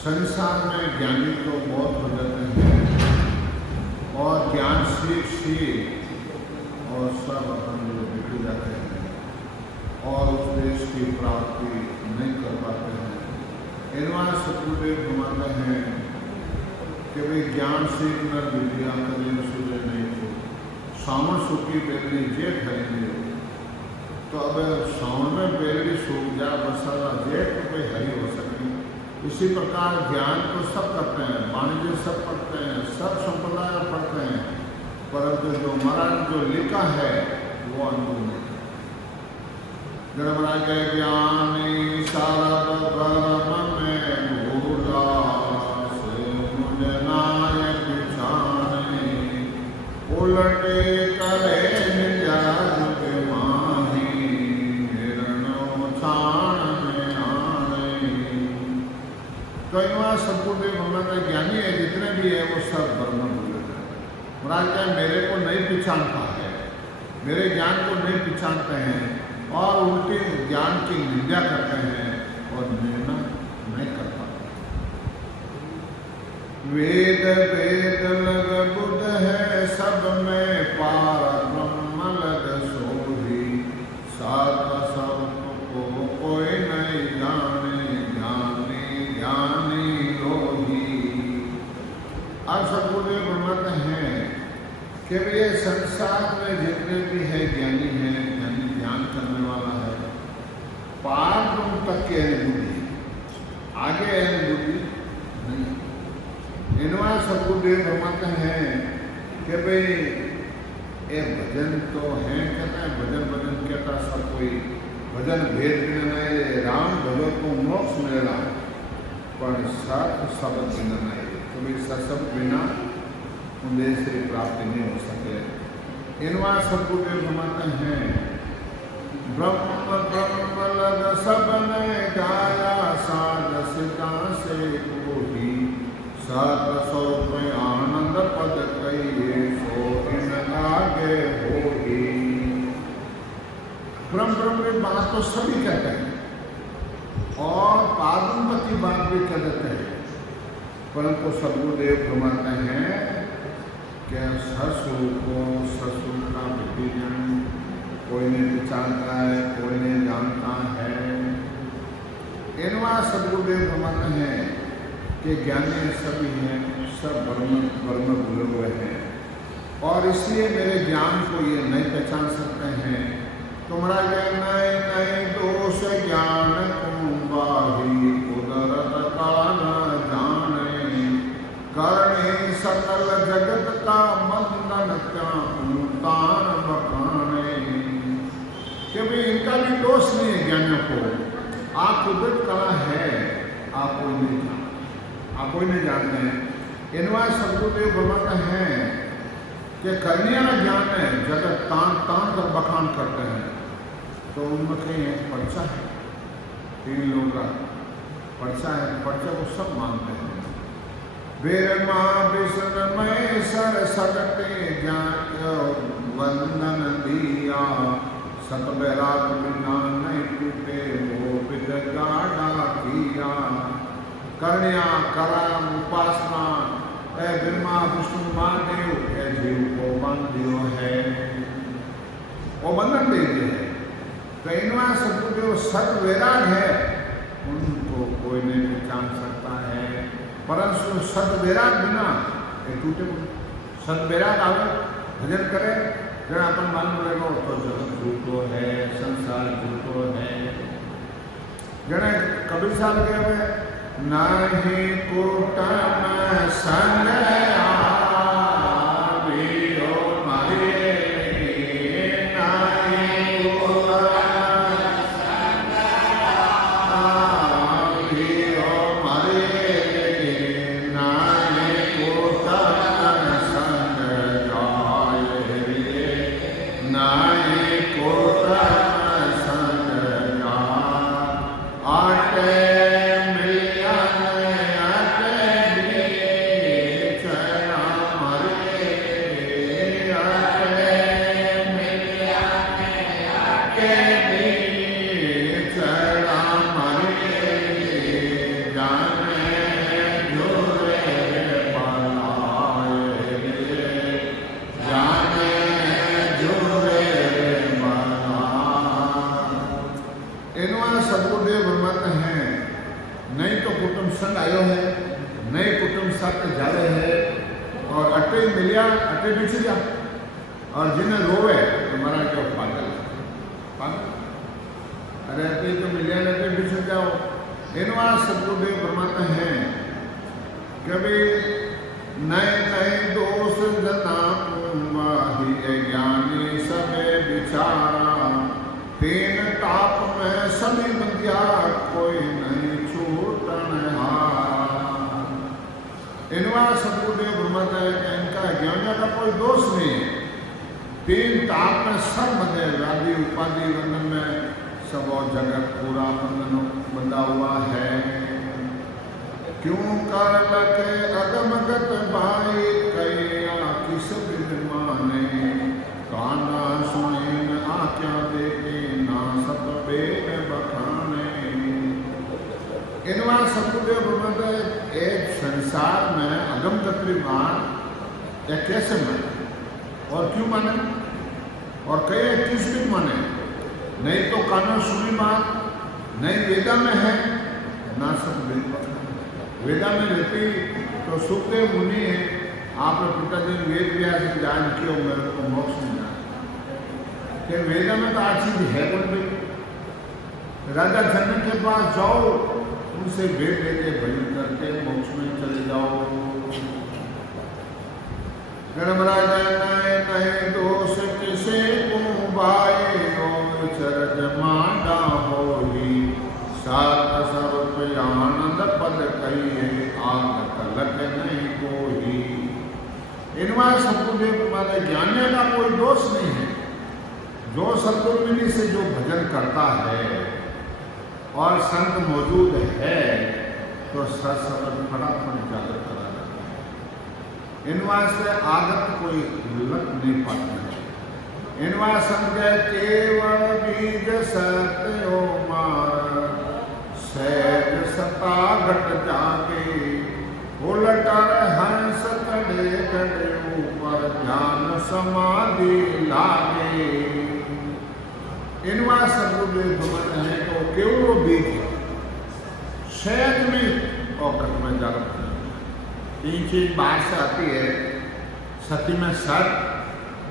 संसार में ज्ञानी तो बहुत हो जाते हैं और ज्ञान से और सब अपन लोग बिगड़ जाते हैं और उस देश की प्राप्ति नहीं कर पाते हैं। इनवार सतगुरुदेव घुमाते हैं कि भाई ज्ञान से न विद्या करें सूर्य नहीं हो सावन सुखी बेलनी जेठ हरेंगे। तो अब सावन में बेलनी सूख जा बरसात जेठ तो कोई हरी हो सके। इसी प्रकार ज्ञान को सब करते हैं, वाणिज्य सब पढ़ते हैं, सब संप्रदाय पढ़ते हैं, परंतु जो महाराज जो लिखा है वो अनुभव नहीं। महाराज के ज्ञानी सारद ब्रह्म में भूला से मुझ नायक बिछाने उलटे करे निजाज के माही हिरणो छाण में आने। तो इनवा सतगुरुदेव भगवान ज्ञानी है जितने भी है वो सब ब्रह्म बोले हैं। महाराज क्या मेरे को नहीं पहचानता है, मेरे ज्ञान को नहीं पहचानते हैं और उल्टी ज्ञान की निंदा करते हैं और निर्णय नहीं कर पाते। वेद वेद लग बुध है सब में पार ब्रह्म लग सोही सात सर्प को कोई नहीं जाने ज्ञानी ज्ञानी लोही। अब सतगुरुदेव बताते हैं कि ये संसार में जितने भी है ज्ञानी है, ज्ञानी ध्यान करने वाला है, पार ब्रह्म तक की अनुभूति, आगे अनुभूति नहीं। इनवा सतगुरुदेव बताते हैं कि भाई ये भजन तो है, कहता है भजन भजन कहता सब कोई भजन भेद नहीं राम भगवत को मोक्ष मिलेगा पर सत शब्द बिना नहीं। तो भाई सशब्द बिना उन्हें श्री प्राप्ति नहीं हो सके। इनवा सतगुरुदेव घुमाते हैं ब्रह्म ब्रह्म लग सब ने गाया साध सिता से कोही सात सौ में आनंद पद कहिए सो इन आगे होगी। ब्रह्म ब्रह्म की बात तो सभी कहते हैं और पारब्रह्म की बात भी कह देते हैं, परंतु सतगुरुदेव घुमाते हैं कि ससुर को ससुर का विजन कोई नहीं पहचानता है, कोई नहीं जानता है। इनवा सतगुरुदेव घुमाते हैं कि ज्ञानी सभी हैं, सब ब्रह्म ब्रह्म भूले हुए हैं और इसलिए मेरे ज्ञान को ये नहीं पहचान सकते हैं। तुम्हारा नए नए दोष ज्ञान कुंबाही उदरत का न जाने करणे सकल जगत का मंदन क्या तान बखाने। कि भाई इनका भी दोष नहीं है ज्ञानियों को, आप कुदरत कला है आप कोई नहीं जानते, आप कोई नहीं जानते हैं। इनवा सतगुरुदेव बताते हैं कि कन्या ज्ञान है जगत तान तान कर बखान करते हैं। तो उनमें कहीं एक पर्चा है, 3 लोगों का पर्चा है, पर्चा को सब मानते हैं। वीर माँ विष्ण में सर सगटे ज्ञान वंदन दिया सत बैराग बिना नहीं टूटे वो विद गाढ़ा किया। कन्या करम उपासना ए ब्रह्मा विष्णु महादेव ए जीव को बंदियो है वो बंधन दे दिए है। तो इनवा सतगुरुदेव सत वैराग है उनको कोई नहीं पहचान सकता है, परंतु सत वैराग बिना ये टूटे। सत वैराग आवे भजन करे जरा अपन मालूम लगो तो जगत झूठो है, संसार झूठो है। जने कबीर साहब के हुए नहीं कुटम संग आवियो मारे नहीं कुटम संग आवियो मारे नहीं कुटम संग जाए नहीं कुटम संग जाए आटे जाने पे पीछे जा, और जिन्हें रोवे तो मरा क्यों पागल पागल, अरे अति तो मिले न पे पीछे जाओ। इनवा सतगुरुदेव फरमाते हैं कभी नए नए दोस्त जना माही ज्ञानी सबे विचारा, तीन ताप में सभी बंध्या कोई नहीं छूटन हारा। इनवा सतगुरुदेव फरमाते हैं कि इनका ज्ञानियों का कोई दोष नहीं है। तीन ताप में सब बंधे, व्याधि उपाधि बंधन में सब और जगत पूरा बंधन बंधा हुआ है। क्यों कर लगे अगमगत भाई कया किस बिन माने, काना सुने न आज्ञा देते ना सत वेद बखाने। इनवा सतगुरुदेव फरमाते एक संसार में अगमगत मान या कैसे माने और क्यों माने और कहे किस दिन माने। नहीं तो काना सुनी बात नहीं वेदा में है ना सब वेद बखाने। वेदा में रहती तो सुखदेव मुनि है, आपने पिताजी ने वेद व्यास से जान किया मेरे को मोक्ष में जाना कि वेदा में तो आज चीज है बोल भाई। राजा जनक के पास जाओ, उनसे वेद लेके भजन करके मोक्ष में चले जाओ। गणमराज नए नए दोष किसे को भाई और चरज मांडा होगी, सात सर्व आनंद पद कहिए आग कलक नहीं कोई। इनवा सतगुरुदेव माने ज्ञानी का कोई दोष नहीं है। जो सतगुरु से जो भजन करता है और संत मौजूद है तो सत्संग फटाफट जाकर करा जाता है। इनवा से आदत कोई लग नहीं पाती है। इनवा संत केवल बीज सत्य ओ मार, सहज सता घट जागे, उलटर हंस कड़े कड़े ऊपर ध्यान समाधि लागे। इनवा सतगुरुदेव भगवत है तो केवल बीज सहज में और घट में जागृत। तीन चीज बाहर से आती है। सती में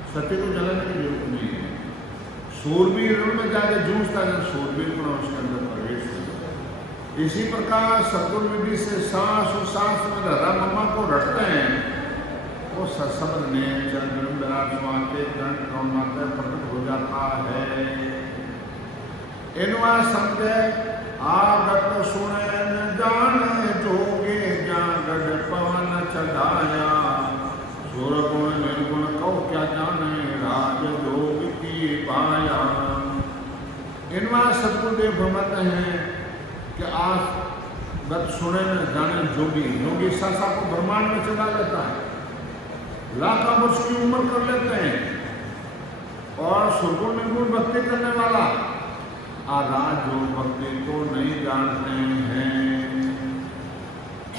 सती को जलन की जरूरत नहीं है। सूरबीर में जाके जूझता है, सूरबीर को उसके अंदर प्रवेश हो। इसी प्रकार सतगुरु विधि से सांस और सांस में रममा को रटते हैं, वो सत्संग ने चंद्र के ग्रंथ मात्र प्रकट हो जाता है। इनवा समझे आगत सुने न जाने जोगे, जागड़ पवन चढ़ाया, सुर गुण निर्गुण कौ क्या जाने, राज जोग की पाया। इनवा सतगुरुदेव फरमाते हैं कि आज गत सुने न जाने जोगी, योगी सासा को ब्रह्मांड में चला लेता है, लाखों वर्ष की उम्र कर लेते हैं। और सुरगुण निर्गुण भक्ति करने वाला आराध जो भक्ति को नहीं जानते हैं।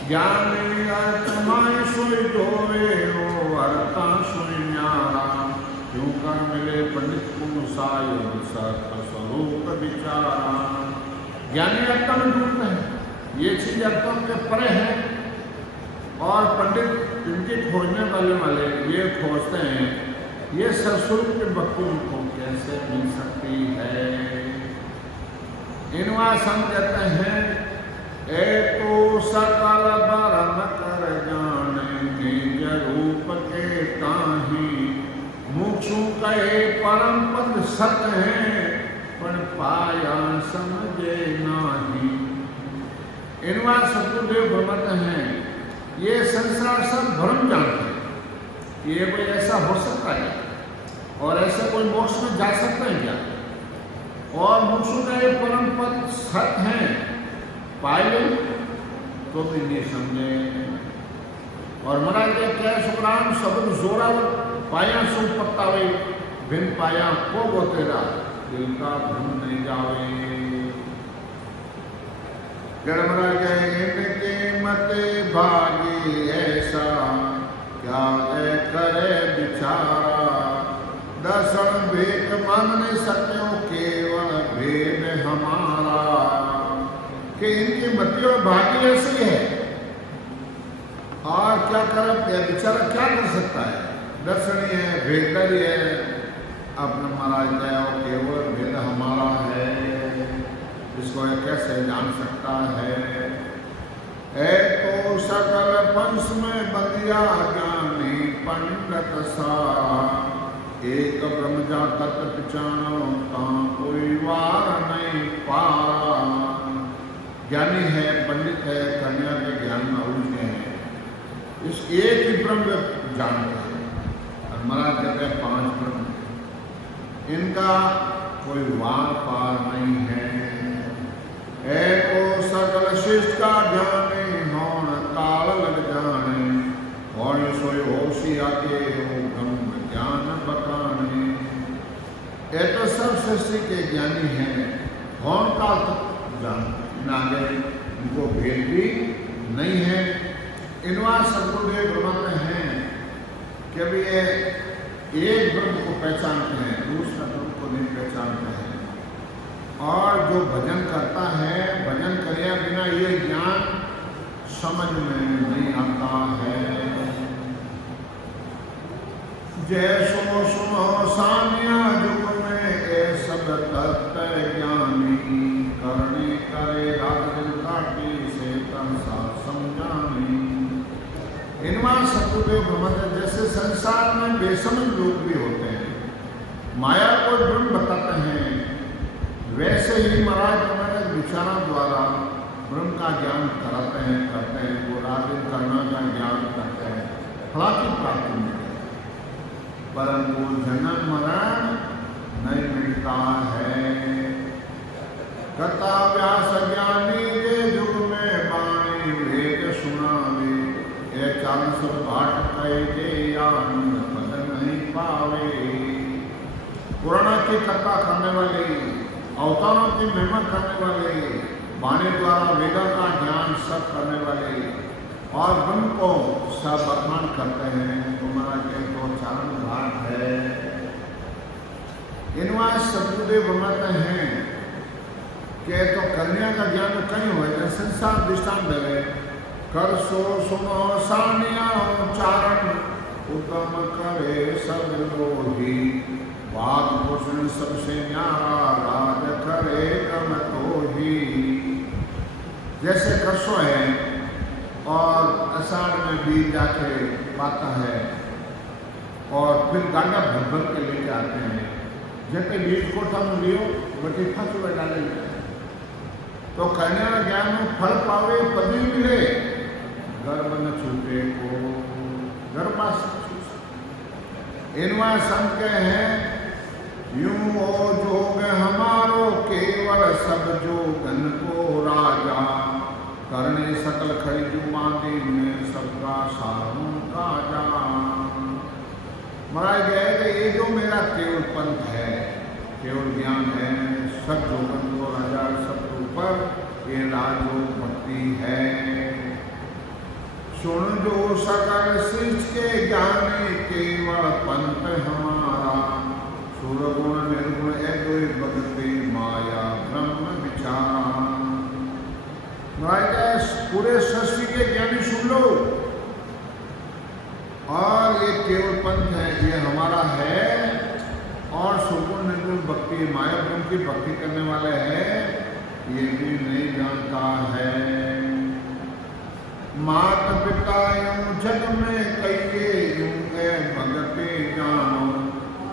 ज्ञान आत्माएं सोई धोवे ओ अर्था सोई न्यारा, क्यों कर मिले पंडित को साय सत्य स्वरूप विचारा। ज्ञानी आत्मा में ढूंढते हैं, ये चीज आत्मा के परे है। और पंडित इनके खोजने वाले ये खोजते हैं ये सत्स्वरूप की भक्ति उनको कैसे मिल सकती है। इनवा संत कहते हैं ए तो सकल बरम कर जाने, निज रूप के ताही, मुक्षु कहे परम पद सत है, पर पाया समझे नाही। इनवा सतगुरुदेव फरमाते हैं ये संसार सब भ्रम जानते हैं, ये कोई ऐसा हो सकता है और ऐसे कोई मोक्ष में जा सकता है क्या। और मुक्षु का ये परम पद सत्य है, पाए तो भी नहीं समझे। और महाराज क्या सुखराम शब्द जोरावर पाया सो पत्तावे, बिन पाया को गो तेरा, दिल का भ्रम नहीं जावे। गणमराज इनके मते भागी ऐसा, क्या करे विचारा, दर्शन भेद मन नहीं सत्यो केवल भेद हमारा। कि इनकी मति और भागी ऐसी है और क्या करे बेचारा क्या कर सकता है। दर्शनीय है, भेदकारी है। अपना महाराज गया केवल भेद हमारा है, इसको कैसे जान सकता है। तो सकल पंच में बंदिया ज्ञानी पंडित सारा, एक ब्रह्म जा तत्व पिछानो ता कोई वार नहीं पारा। ज्ञानी है, पंडित है, कन्या के ज्ञान में उलझे हैं, इस एक ही ब्रह्म जानते हैं। और महाराज कहते हैं 5 ब्रह्म, इनका कोई वार पार नहीं है। एको सकल शिष्ट का ज्ञानी होन काल लग जाने, और सोई होशिया के हो ब्रह्म ज्ञान बकाने। ये तो सब सृष्टि के ज्ञानी हैं, कौन काल तक जानते आगे इनको भेद भी नहीं है। इनवा सदगुरुदेव ब्रह्म हैं कि अभी ये एक ब्रह्म को पहचानते हैं, दूसरा ब्रह्म को नहीं पहचानते हैं। और जो भजन करता है, भजन करे बिना ये ज्ञान समझ में नहीं आता है। जय सुनो सुनो सानिया जुग में ए सब तत्व ज्ञानी, करने करे रात दिन काटी से कंसा समझानी। इनवा सतगुरुदेव ब्रह्म जैसे संसार में बेसमझ लोग भी होते हैं, माया को ब्रह्म बताते हैं, वैसे ही महाराज हमारे विचारों द्वारा ब्रह्म का ज्ञान कराते हैं, करते हैं। वो रात दिन करना का ज्ञान करते हैं, फला की प्राप्ति मिलती है, परंतु जन्म मरण नहीं मिलता है। कथा व्यास ज्ञानी के युग में बाणी भेद सुनावे, ये 400 भाट कहे के आनंद पद नहीं पावे। पुराण की कथा करने वाले, अवतारों की महिमा करने वाले, वाणी द्वारा वेदों का ज्ञान सब करने वाले और ब्रह्म को सब बखान करते हैं। तुम्हारा के तो चारण घाट है। इनवा सतगुरुदेव बताते हैं कि तो कन्या का ज्ञान कहीं हो जाए, संसार दृष्टान देवे, कर सो सुनो सानिया चारण, उत्तम करे सब लोही, बात भूषण सबसे न्यारा, राज करे कम तो ही। जैसे करसो है और आषाढ़ में बीज जाके पाता है और फिर गांडा भर भर के लेके आते हैं, जैसे बीज को थम लियो बटे फंस में डाले, तो कन्या ज्ञान में फल पावे पदी मिले, गर्भ न छूटे को गर्भास। इनवा संत के हैं यूं ओ जोग हमारो केवल सब जोगन को राजा, करने सकल खड़ी जुमादी में सबका सारों का जान। महाराज गए ये जो मेरा केवल पंथ है, केवल ज्ञान है, सब जोगन को राजा, सब ऊपर ये राजो भक्ति है। सुन जो सकल शिष्ट के ज्ञानी केवल पंथ हमारा, सुरगुण निर्गुण एक भक्ति माया ब्रह्म विचारा। पूरे सृष्टि के ज्ञानी सुन लो, और ये केवल पंथ है, ये हमारा है। और सुरगुण निर्गुण भक्ति माया ब्रह्म की भक्ति करने वाले हैं, ये भी नहीं जानता है। मात पिता यूं जग में कहिए यूं के भगते जानो,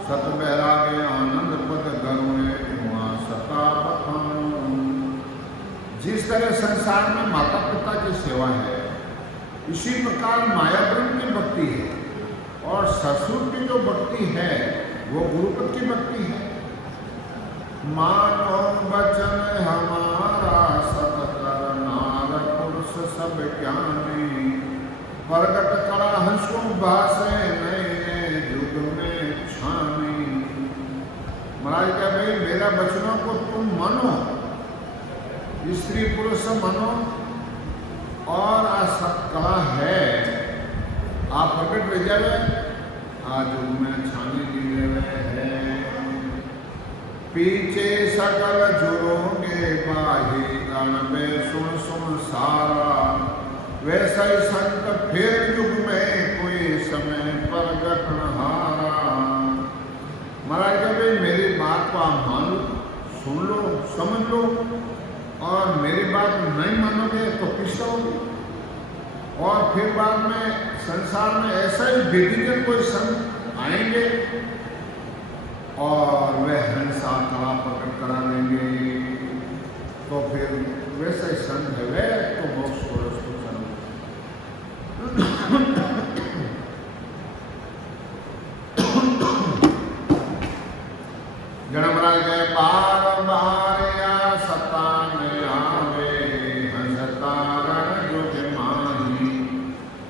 सत बैरागे आनंद पद गरुए हुआ सता बखानो। जिस तरह संसार में माता पिता की सेवा है, इसी प्रकार माया ब्रह्म की भक्ति है, और ससुर की जो भक्ति है वो गुरुपद की भक्ति है। मानो वचन हमारा सतकर नार पुरुष सब ज्ञानी, प्रगट करा हंसो भाषे नए युग में छानी। महाराज क्या भाई मेरा वचनों को तुम मानो, स्त्री पुरुष मानो, और आ सत्कला है आप प्रकट रह जाए, आज युग में छानी दी है। पीछे सकल जुरोगे बाही गण में सुन सुन सारा, वैसा ही संत फिर युग में कोई समय प्रगट न महाराज कहे भाई मेरी बात को आप मान लो, सुन लो, समझ लो, और मेरी बात नहीं मानोगे तो पिछड़ोगे। और फिर बाद में संसार में ऐसा ही विधिजन कोई संत आएंगे और वे हिंसा कला प्रकट करा देंगे, तो फिर वैसे ही संत है वे तो मोक्ष को रस्तो संत। गणमराज गए बार बार या सताने आवे, हंसतारण युग माही,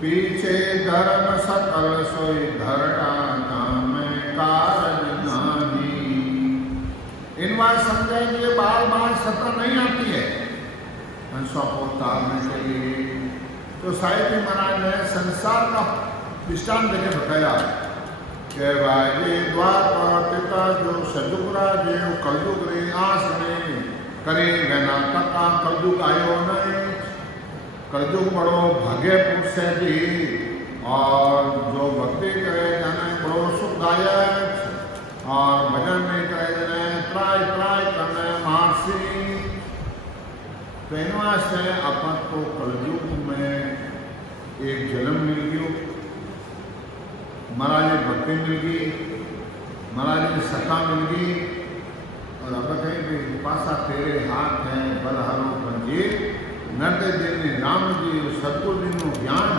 पीछे धर्म सकल सोई धरना काम कारज नाही। इन बार समझे कि बार बार सत्ता नहीं आती है हंसों को तारने के लिए। तो साहित्य महाराज ने संसार का दृष्टांत देकर बताया कि भाई द्वापर पिता जो सजुगरा जो कलयुग रे आसने करेंगे ना तका कलयुग आयो नहीं। कलयुग बड़ो भाग्य पुरुष है जी, और जो भक्ति करे जाने बड़ो सुखदायक, और भजन नहीं करे जाने त्राय त्राय करने मासी। तो इन वास्ते अपन को कलयुग में एक जन्म मिल गयो, महाराज भक्ति मिल गई, महाराज सत्ता मिल गई, और अब कहीं भी पासा तेरे हाथ है बलहारो पंजे, नर्दे देने राम जी सतगुरु जी नो ज्ञान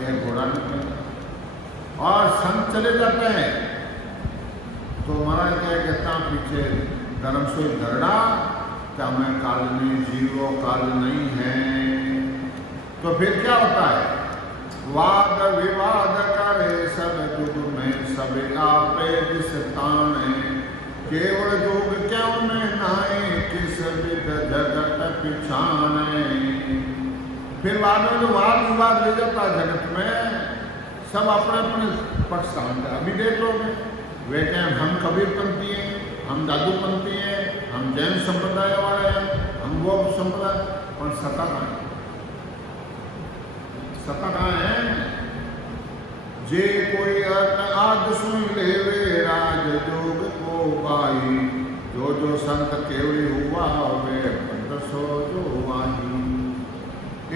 यह घोड़ा निकलता। और संत चले जाते हैं तो महाराज क्या कहता पीछे धर्म से धरड़ा, क्या मैं काल में जीवो काल नहीं है। तो फिर क्या होता है, वाद विवाद करे सब युग में, सब आपे जिस ताने, केवल जोग क्यों में नाए, किस विद जगत पिछाने। फिर बाद में जो वाद विवाद ले जाता है जगत में, सब अपने अपने पक्ष सामने। अभी देख लो वे कहें हम कबीरपंथी हैं, हम दादूपंथी हैं, हम जैन संप्रदाय वाले हैं, हम वो संप्रदाय, और सत्ता कहाँ है? सत्ता कहाँ है? जे कोई आद सुन लेवे राज जोग को गाई, जो जो संत केवली हुआ वे पंथ सो जो वाही।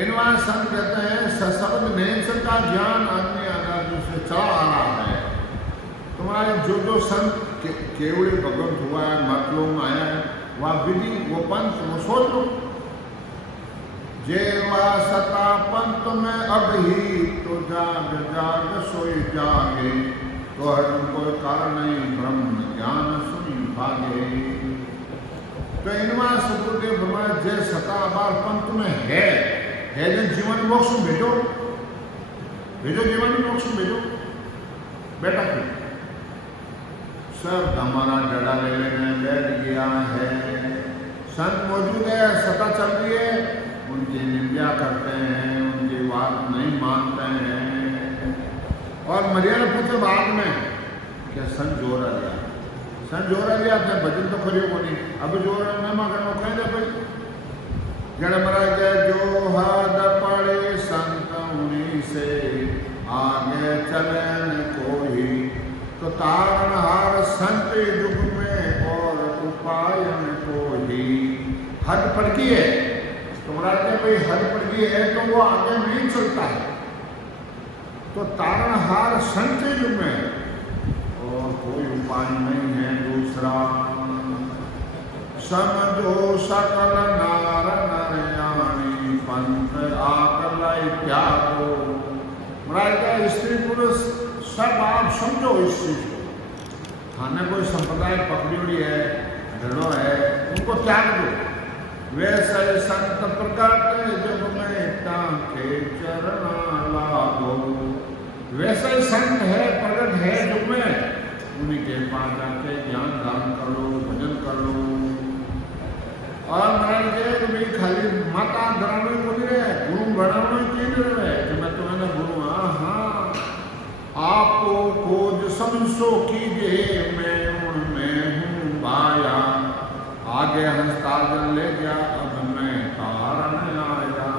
इनवा संत कहते हैं सशब्द नेत्र का ज्ञान अन्य अनादि से चला आ रहा है। तुम्हारे जो जो संत केवली भगवत हुआ है, मतलों में आया है, वह विधि वो पंथ वो सोच लो। जेवा सता पंथ में अब ही तो जाग जाग सोई जागे, तो हर कोई कारण नहीं ब्रह्म ज्ञान सुनी भागे। तो इनवा सतगुरुदेव भगवान जय सता बार पंथ में है जन जीवन मोक्ष में भेजो, भेजो जीवन मोक्ष में भेजो बेटा क्यों। सब हमारा डरा लेने बैठ गया है, संत मौजूद है, सता चल रही है, उनकी निंदा करते हैं, उनकी बात नहीं मानते हैं। और मर्यादा पूछे बाद में क्या संत जोरा लिया, संत जोरा लिया अपने भजन तो करियो को नहीं, अब जोरा न मांगना कह दे भाई। जड़ महाराज जो हद पड़े संत उन्हीं से आगे चले न कोई, तो तारणहार संत युग में और उपाय न कोई। हद पड़ गई है तो महाराज भाई हद पड़ गई है तो वो आगे नहीं चलता है, तो तारणहार संत युग में और कोई उपाय नहीं है दूसरा। समझो सकल नार नरयानी पंथ आकल त्यागो। महाराज स्त्री पुरुष सब आप समझो इस चीज को। खाने कोई संप्रदाय पकड़ी हुई है, धड़ो है, उनको त्याग दो। वैसे संत प्रकट जब में ताके चरणा लागो। वैसे ही संत है प्रकट है जब में, उन्हीं के पास जाके ज्ञान दान कर लो, भजन कर लो। और महाराज भी खाली माता धराने को नहीं रहे, गुरु बढ़ाने की नहीं रहे कि मैं तुम्हें गुरु हाँ आपको खोज समझो कीजिए, मैं उनमें हूँ बाया। आगे हंसतार्जन ले गया, अब मैं तारण आया।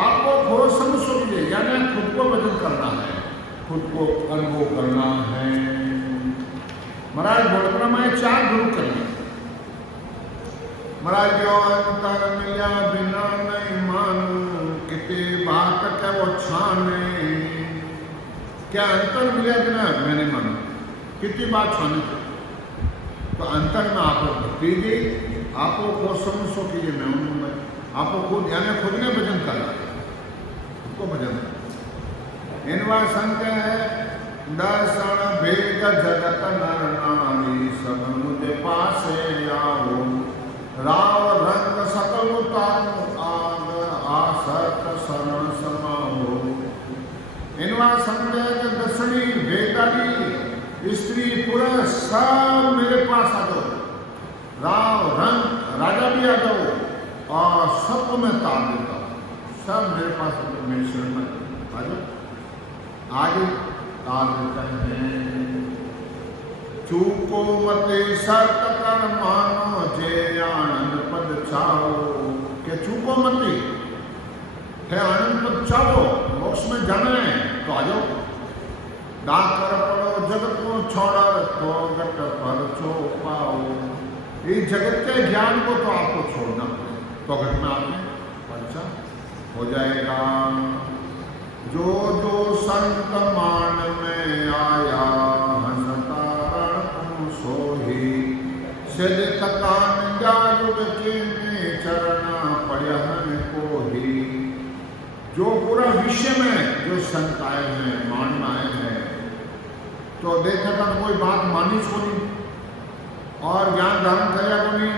आपको खोज समझो कीजिए, यानी खुद को भजन करना है, खुद को अनुभव करना है। महाराज बड़ोदरा में 4 गुरु कल्याण। महाराज जो अंतर मिलिया बिना नहीं मानू, कितनी बात के वो छाने। क्या अंतर मिलिया बिना मैं नहीं मानू, कितनी बात छाने। तो अंतर में आपको भक्ति दी, आपको को समझो कि ये मैं हूं। मैं आपको खुद यानी खुद ने भजन करा, उसको भजन। इनवा संत है दर्शन भेद जगत नर नारी, सब मुझे पासे आओ। राव रंग सकल उतारो, आग आसत शरण समाओ। इनवा संत है दर्शनी भेदारी, स्त्री पुरुष सब मेरे पास आ जाओ। राव रंग राजा भी आ जाओ, और सबको मैं तार देता हूँ। सब मेरे पास मेरे शरण में आ जाओ। आगे तार देता है। चूको मते सत कर मानो, जे आनंद पद चाहो। क्या चूको मते है आनंद पद चाहो, मोक्ष में जाना है तो आ जाओ। डाकर पड़ो जगत को छोड़ा, तो गट पर छो पाओ। इस जगत के ज्ञान को तो आपको छोड़ना पड़ेगा, तो घटना आपने अच्छा हो जाएगा। जो जो संत मान में आया, हंसता रण सोही। सिद्ध तकान जाजुग के चरना पड़न को ही। जो पूरा विषय में जो संत आए हैं, मान आए हैं, तो देखा था कोई बात मानी छोड़ी और ज्ञान धारण किया को नहीं।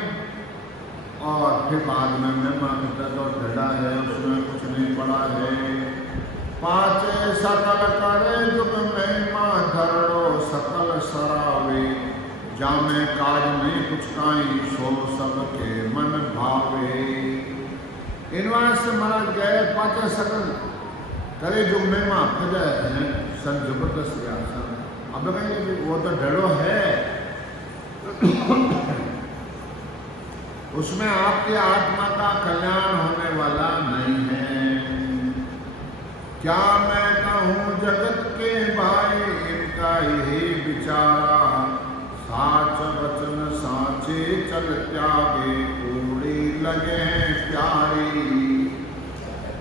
और फिर बाद में महिमा पिता जो ढड़ा है, उसमें कुछ नहीं पड़ा है। पाचे सकल करे जुग महिमा धरो, सकल सरावे। जामे काज नहीं कुछ काई, सो सबके मन भावे। इनवास से महाराज गए, पाचे सकल करे जुग महिमा फजाए हैं, सन जबरदस्त आसन। अब कहेंगे वो तो ढड़ो है, उसमें आपकी आत्मा का कल्याण होने वाला नहीं है। क्या मैं कहूँ जगत के भाई, इनका यही विचारा। साच वचन साचे चल त्यागे, कूड़ी लगे प्यारी।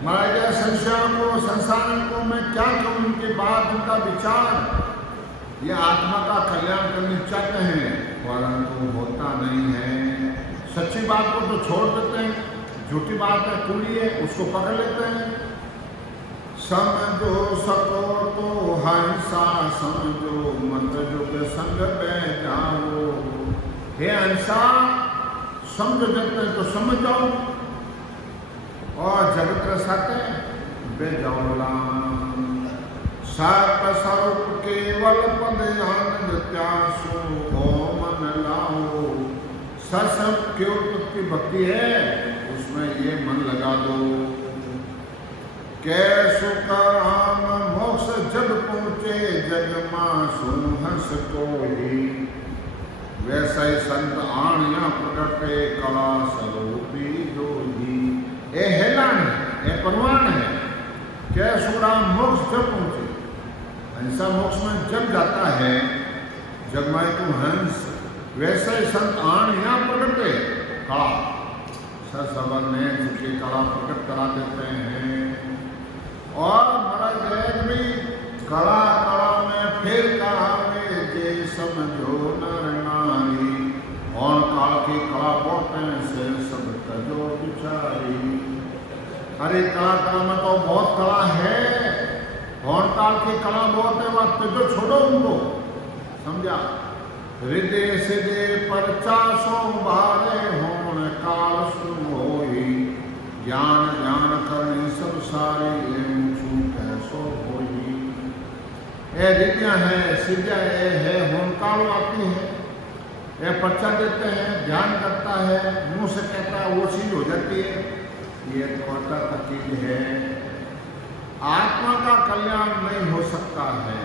महाराज संसार को मैं क्या कहूँ, उनके बाद उनका विचार। ये आत्मा का कल्याण करना चाहते हैं, परंतु होता नहीं है। सच्ची बात को तो छोड़ देते हैं, झूठी बात है कूड़ी है उसको पकड़ लेते हैं। समझो सको तो हंसा, समझो मत जुग संग में जाओ। हे हंसा, समझ सकते हैं तो समझ जाओ, और जगत रसाते बे जाओ। सत स्वरूप केवल पद आनंद त्यासो, ओ मन लाओ। सत्संग केवल पद की भक्ति है, उसमें ये मन लगा दो। कैसु काम मोक्ष जब पहुँचे, जग मां सुन हंस कोई। वैसा ही संत आणिया प्रकटे, कला स्वरूपी जोगी। ए हेलान है, ए परवान है। कैसु राम मोक्ष जब पहुँचे, हंसा मोक्ष में जब जाता है, जब मैं तुम हंस। वैसे ही संत आण यहाँ प्रकटे, कला सबर ने जिसकी कला प्रकट करा देते हैं। और महाराज भी कला कला में फिर कहावे, जे समझो नर नारी। और काल की कला बोलते से सब तजो बिचारी। अरे कला कला में तो बहुत कला है, और काल की कला बहुत है, वह तजो छोड़ो उनको, समझा। हृदय सिदे परचा सो भारे, होन काल सुन होई। ज्ञान ज्ञान करनी सब सारी, कैसो होई। ये रीतियाँ हैं, सिद्धियाँ है, होन काल आती है, ये पर्चा देते हैं, ध्यान करता है, मुंह से कहता है, वो चीज हो जाती है। ये तो अटक चीज है, आत्मा का कल्याण नहीं हो सकता है।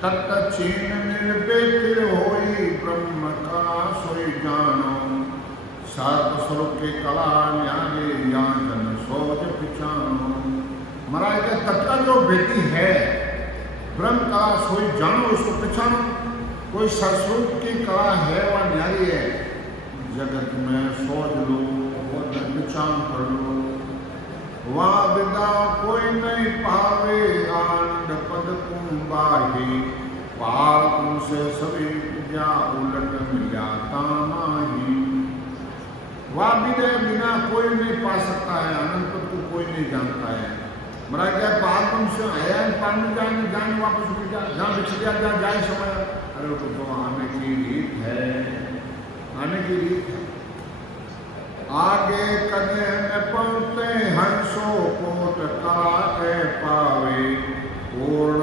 तत्त चीन निर्वेद होई, ब्रह्म का सोई जानो। सर्व स्वरूप के कला न्याय, यान सोच पिछानो। महाराज के तत्व जो बेटी है, ब्रह्म कला सोई जानो, उसको पहचानो। कोई सरस्वत की कला है वह न्यारी है, जगत में सोच लो और पहचान कर लो। वहाँ विदा कोई नहीं पावे, आनंद पद कुंबाही, पार तुमसे सभी जा उलट मिलाता नहीं। वह विदय बिना कोई नहीं पा सकता है, आनंद पद को कोई नहीं जानता है। महाराज क्या पार तुमसे आया पानी जाने वापस उठ जा, जहाँ बिछ गया जहाँ जाए समय। अरे तो आने की रीत है, आने की रीत है। आगे कदे न पहुँचते हंसो कोट कराए पावे, पूर्ण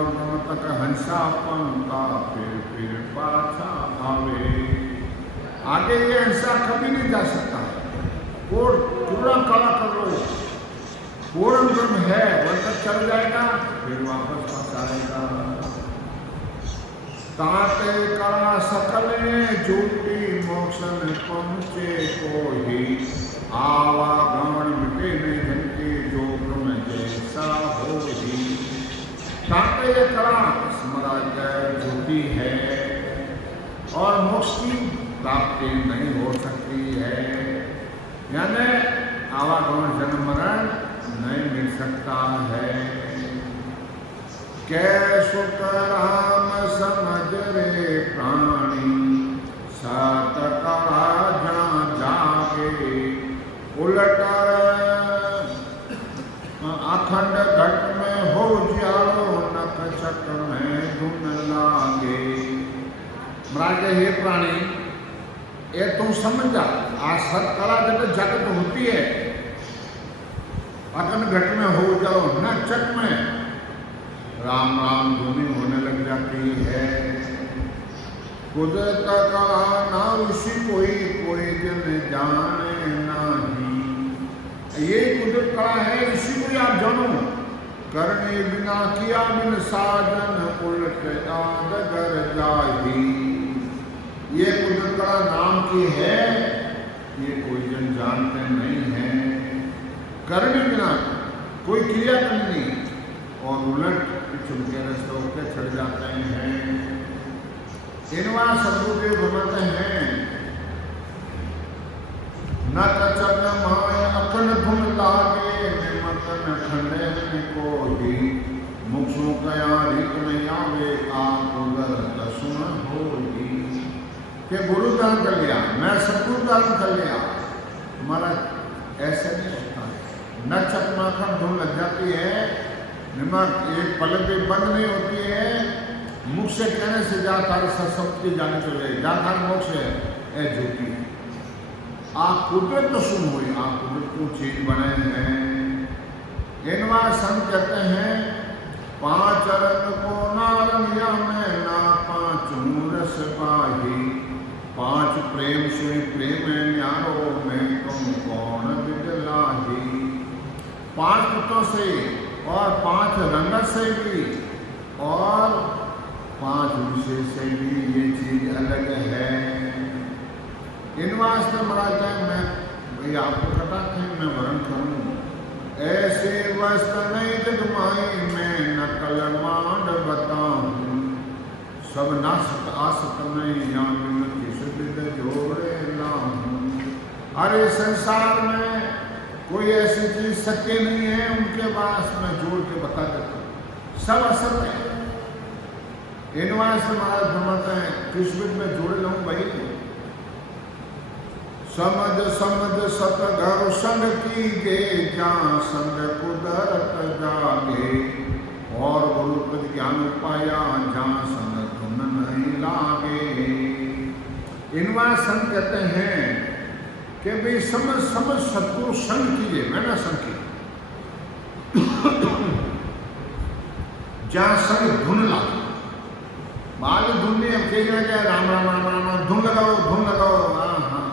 तक हंसा पंता फिर पाछा आवे। आगे ये हंसा कभी नहीं जा सकता। कोट पूरा काला कर लो, पूर्ण ब्रह्म है, वह तक चल जाएगा फिर वापस पास आएगा। ताते कला सकले झूठी मोक्ष में पहुँचे को ही, आवागमन मिटे में घंटे जो ब्रह्म जैसा हो ही। ताते ये कला स्मरण झूठी है और मोक्ष की प्राप्ति नहीं हो सकती है, यानी आवागमन जन्म मरण नहीं मिल सकता है। कैसो राम समझ रे प्राणी, सत कला जहाँ जागे, उलट अखंड घट में हो जाओ, नख चक में धुन लागे। महाराज हे प्राणी, ये तुम समझ जा, आ सत कला जब जगत होती है, अखंड घट में हो जाओ, न चक में राम राम धुनी होने लग जाती है। कुदरत कला ना उसी कोई जन जाने नहीं। ये कुदरत कला है, इसी को आप जानो। करने बिना किया बिन साजन, उलट आदगर जाही। ये कुदरत कला नाम की है, ये कोई जन जानते नहीं है। करने बिना कोई क्रिया करनी और उलट चुनके रस्तों के चढ़ जाते हैं। इनवा सदगुरुदेव भगवत हैं, न कचक माय अखंड धुन लागे, निमत न खंडे को ही। मुक्षों कया रीत नहीं आवे, आप उदर सुन होगी। के गुरु दान कर लिया, मैं सदगुरु दान कर लिया, हमारा ऐसे नहीं होता है। न चकमाखन धुन लग जाती है, निमक एक पलक भी बंद नहीं होती है। मुख से कहने से जाकर सरस्वती जाने चले, जाकर मोक्ष है झूठी। आप कुदरत तो सुन हुई, आप कुदरत को चीज बनाए हैं। इनवा संत कहते हैं, पांच रंग को नारंगिया में ना पांच रस पाही। पांच प्रेम से प्रेम न्यारो में तुम कौन बिदलाही। पांच पुत्रों से और पांच रंग से भी और पांच विषय से भी ये चीज अलग है। इन वास्ते महाराज मैं भाई आपको पता थे, मैं वर्ण करूँ। ऐसे वस्त्र नहीं जगमाई, मैं नकल मांड बताऊँ। सब नासत आसत नहीं, या किस विद जोड़े लाऊं। अरे संसार में कोई ऐसी चीज सत्य नहीं है, उनके पास मैं जोड़ के बता देता हूँ, सब असत है। इन वास्ते महाराज बताते हैं, किस विद में जोड़े लाऊं भाई। समझ समझ सत घर संग कीजे, जहाँ संग कुदरत जागे। और गुरु ज्ञान पाया, जहाँ संग धुन नहीं लागे। इनवा संत कहते हैं कि भाई समझ समझ सतगुरु संग कीजिए, मैं ना संग की। जहाँ संग धुन लागे, बाल धुन नहीं, अब कही जाए राम राम राम राम धुन लगाओ, धुन लगाओ। हाँ हाँ,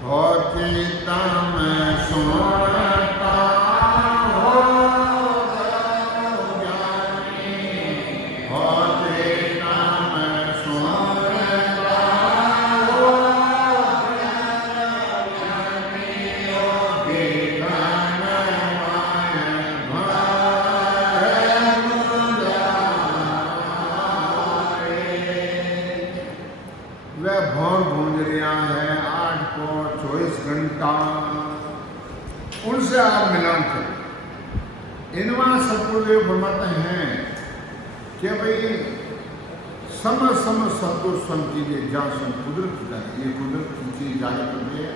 हो चेता में सुनता हो जाने, हो चेता में सुनता हो जाने, देखन माय वह भौर भूंजरियाँ हैं 8 को 24 घंटा, उनसे आप मिलान करें। इनमें सतगुरुदेव फरमाते हैं कि भाई सम सदगुरु संग कीजिए जहाँ संग कुदरत जाए, ये कुदरत की चीज जाए तुम्हें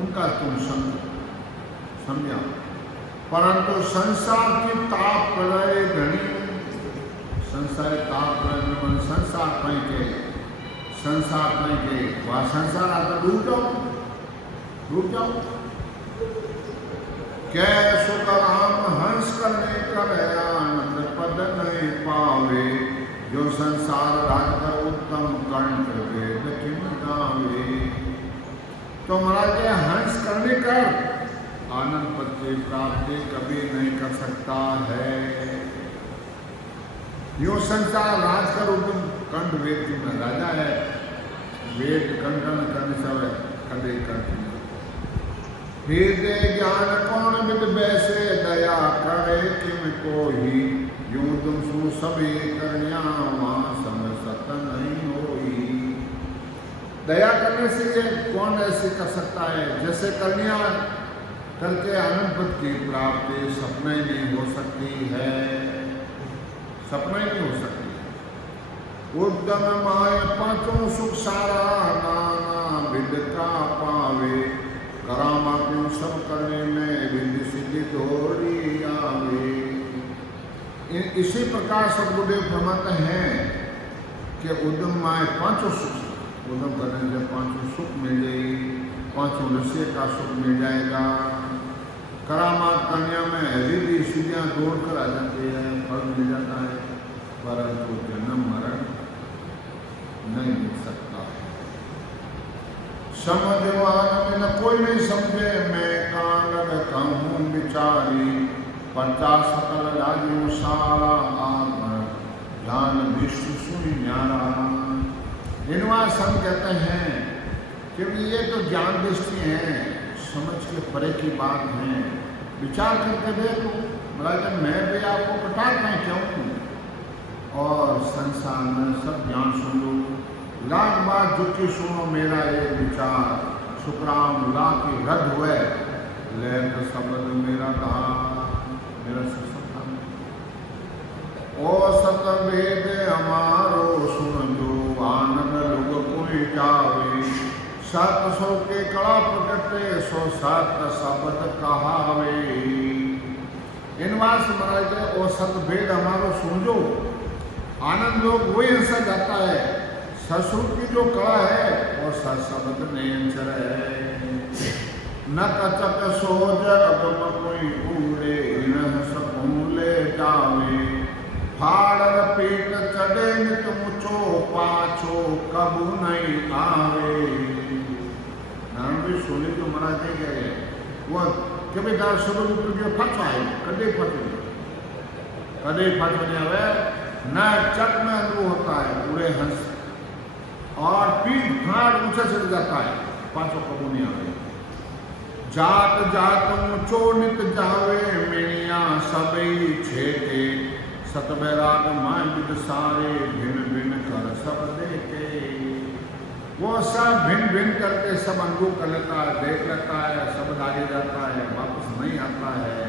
उनका तुम संग समझा। परंतु संसार की ताप प्रलय घनी, संसार ताप प्रलय संसार कहीं के वह संसार आता डूब जाओ। कैसो कराम हंस करने कर आनंद पद नहीं पावे, जो संसार राज कर उत्तम कंठ वेद किम गावे। तो महाराज हंस करने कर आनंद पद की प्राप्ति कभी नहीं कर सकता है। यो संसार राज कर उत्तम कंठ वेद किम राजा है, वेद कंठन करने सब कदे कंठ। हृदय ज्ञान कौन विद वैसे दया करे किम को ही, यूं तुम सु सभी करनिया वहाँ समय सत नहीं होई। दया करने से ये कौन ऐसे कर सकता है, जैसे करनिया करके आनंद पद की प्राप्ति सपने नहीं हो सकती है, सपने नहीं हो सकती। उद्यम माय पांचों सुख सारा नाना विद का पावे, करामा क्यों सब करने में विधि सिद्धि दौड़ी आवे। इसी प्रकार सतगुरुदेव फरमाते हैं कि उद्यम माए पांचों सुख, उद्यम करने से पांचों सुख मिल जाएगी, पांचों रस्से का सुख मिल जाएगा। करामात कन्या में रिद्धि सिद्धियाँ दौड़ कर आ जाती है, फल मिल जाता है, परंतु जन्म मरण नहीं मिल सकता। समझवान में न कोई नहीं समझे, मैं कांगड़ कहूँ बिचारी, 50 सकल राजू सारा आत्म ज्ञान विश्व सुनी न्यारा। इनवा सम कहते हैं कि ये तो ज्ञान दृष्टि है, समझ के परे की बात है, विचार करके देखो। महाराज मैं भी आपको बताता हूँ क्यों, और संसार में सब ज्ञान सुन लो, लाख बात झुकी सुनो मेरा ये विचार, सुखराम लाख की रद्द हुए ले तो शब्द मेरा कहा, मेरा सत्संग ओ सत वेद हमारो सुन जो, आनंद लोग कोई जावे, 700 के कड़ा प्रकटे 107 शब्द कहावे। इनवास महाराज ओ सत वेद हमारो सुन जो, आनंद लोग वही हिस्सा जाता है, ससुर की जो कला है और शब्द नेचर है। न कचक सोज अगम कोई पूरे, न सकूले जावे, फाड़ पीट चढ़े नित मुचो, पाछो कबू नहीं आवे। नाम भी सुनी जो महाराज गए वो कभी दार सब फंसा है, कदे फंस नहीं आवे, न चक में अनुभव होता है पूरे हंस, और पीठ फाड़ ऊंचा चढ़ जाता है, पांचों कबू नहीं आवे। जात जात ऊंचो नित जावे, मिनिया सबई छेके, सतबैराग माय विद सारे, भिन्न भिन्न कर सब देखे। वो सब भिन्न भिन्न करके सब अनुभव कर लेता है, देख लेता है, सब आगे जाता है, वापस नहीं आता है।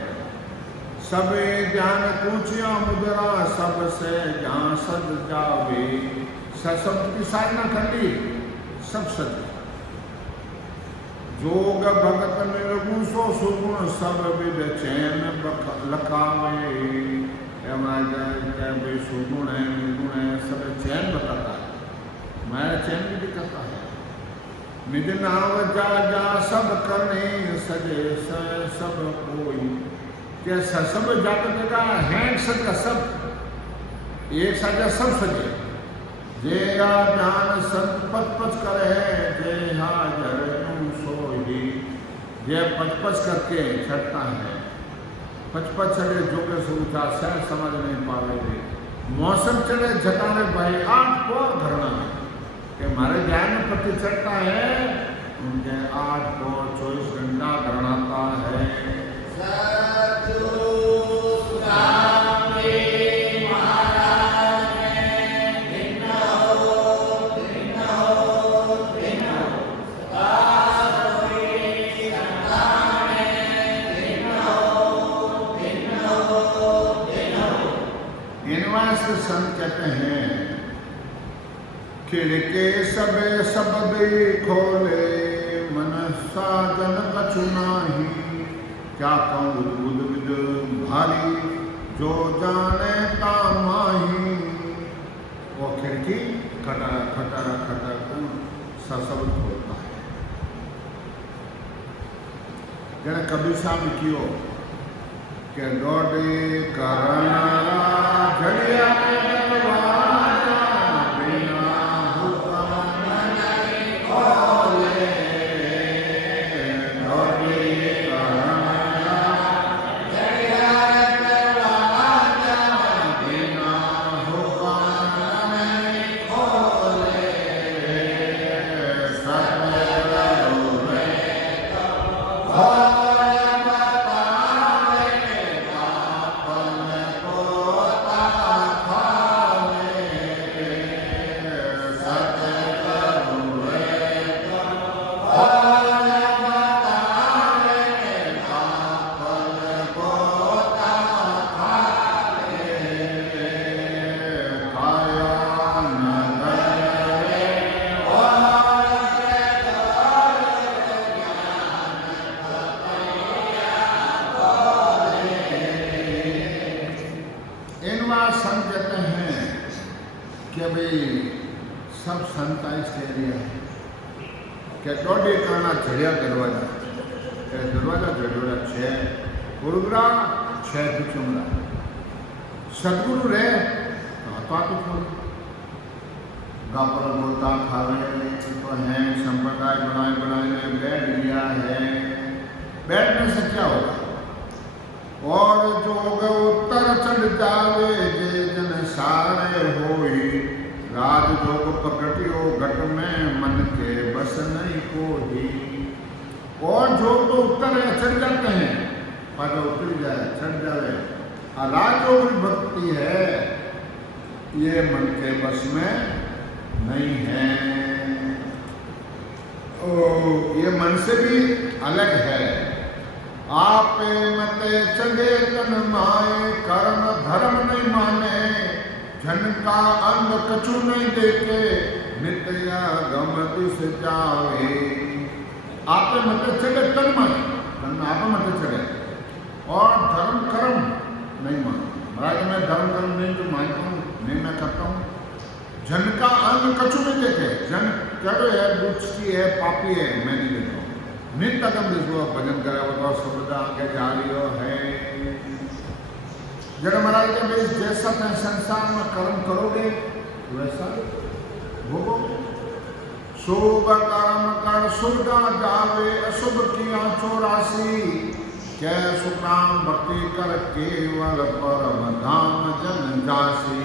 सबे ज्ञान पूछिया मुद्रा, सबसे ज्ञान सद जावे, शब्द की साधना कर ली सब सद। जोग भगत निर्गुण सो सुगुण, सब विद चैन लखावे। भाई सुगुण है निर्गुण है, सब चैन बताता है, मेरा चैन भी दिखाता है। निज नाव जा जा सब करने, सजे सब कोई, क्या सब जाकर का है सज का सब, एक साजा सब सजे। जेगा ज्ञान संत पच पच करे, जय हाजर सोही। जय पच पच करके छटता है, पच पच चढ़े जो के सुनता सहज समझ नहीं पावे। मौसम चढ़े झटाने भाई 8 पौर धरना है कि हमारे ज्ञान में प्रति चढ़ता है, उनके 8 पौर 24 घंटा धरनाता है। खिड़के सबे शब्द खोले मन साजन कछु नाही, क्या कहूँ बुध बुध भारी जो जाने ता माही। वो खिड़की खटर खटर खटर सा शब्द खोलता है। जने कबीर साहब ने कियो के डोडे करनारा घड़िया दरवाजा बिना हुक्म नहीं खोले, डोडे करनारा घड़िया दरवाजा बिना हुक्म नहीं खोले, सतगुरु में तो संत कहते हैं कि भाई सब संत इसलिए है कि डोडे करना झड़िया दरवाजा, दरवाजा झड़िया छः गुरुग्रा छः चुमरा, सदगुरु रे तो खोल गापर बोलता खावे तो हैं संप्रदाय बनाए बनाए बैठ लिया है, बैठने से क्या होगा। और जोग उत्तर चढ़ जावे जे जन सारे होई, राज जोग प्रकटियो घट में मन के बस नहीं कोई। और जोग तो उत्तर है चढ़ जाते हैं, पर उतर जाए चढ़ जावे, और राज जोग भक्ति है ये मन के बस में नहीं है, ये मन से भी अलग है। आपे मते चले तन माए कर्म धर्म नहीं माने, जन का अंग कछु नहीं देखे नित्या गम दिस जावे। आपे मते चले तन माए, तन आपे मते चले, और धर्म कर्म नहीं माने। महाराज मैं धर्म कर्म नहीं तो मानता हूँ, नहीं मैं करता हूँ। जन का अंग कछु नहीं देखे, जन कड़ो है दुष्टी है पापी है मैं नहीं देखता हूँ। नित्य कम देखो भजन करे वो सुविधा आगे जा रही है। जब महाराज के भाई जैसा तुम संसार में कर्म करोगे वैसा भोगो। शुभ कर्म कर सुविधा जावे, अशुभ किया चौरासी, कै सुकाम भक्ति कर केवल परम धाम जन जासी।